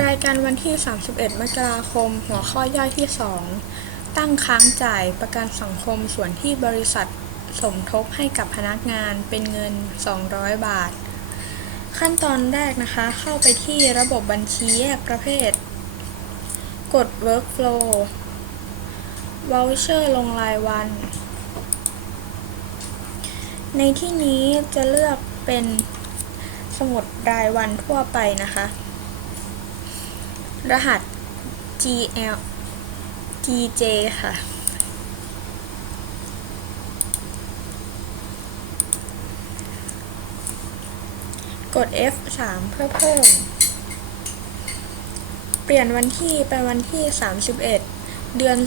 รายการวันที่ 31 มกราคม หัวข้อย่อยที่ 2 ตั้งค้างจ่ายประกันสังคมส่วนที่บริษัทสมทบให้กับพนักงานเป็นเงิน 200 บาท ขั้นตอนแรกนะคะ เข้าไปที่ระบบบัญชีแยกประเภท กด workflow voucher ลงรายวัน ในที่นี้จะเลือกเป็นสมุดรายวันทั่วไปนะคะ รหัส GL GJ ค่ะ กด F3 เพื่อเพิ่ม เปลี่ยนวันที่เป็นวันที่ 31 เดือน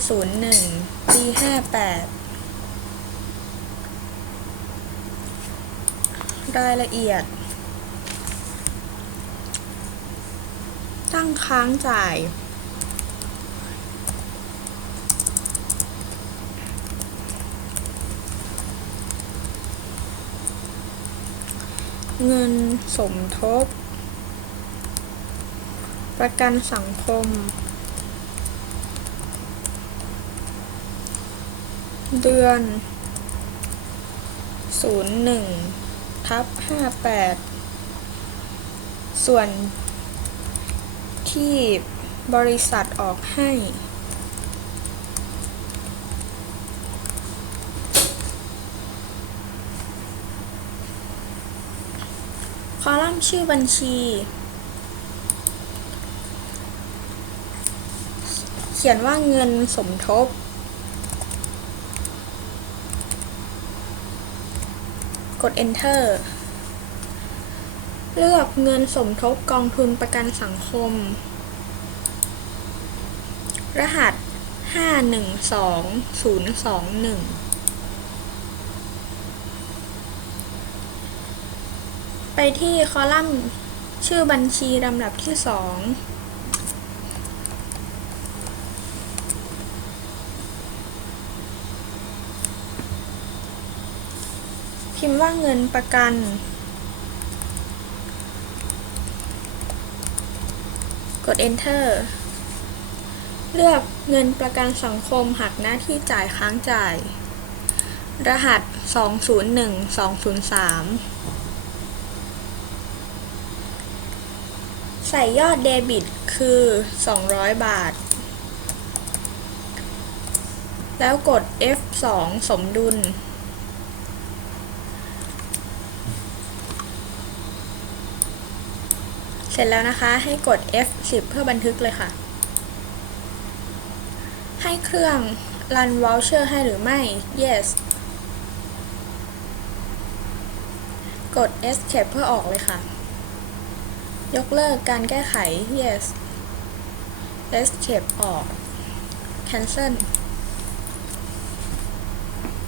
01 ปี 58 รายละเอียด ตั้งค้างจ่าย เงินสมทบ ประกันสังคม เดือน 01 ทับ 58 ส่วน ที่บริษัทออกให้ คอลัมน์ชื่อบัญชี เขียนว่าเงินสมทบ กด enter เลือกเงินสมทบกองทุนประกันสังคม รหัส 512021 ไปที่คอลัมน์ชื่อบัญชีลำดับที่ 2พิมพ์ว่าเงินประกัน กด enter เลือกเงินประกันสังคมหักหน้าที่จ่ายค้างจ่าย รหัส 201203 ใส่ยอดเดบิตคือ 200 บาท แล้วกด F2 สมดุล เสร็จแล้วนะคะให้กด F10 เพื่อบันทึกเลยค่ะ ให้เครื่องรัน voucher ให้หรือไม่ yes กด escape เพื่อออกเลยค่ะ ยกเลิกการแก้ไข yes escape ออก cancel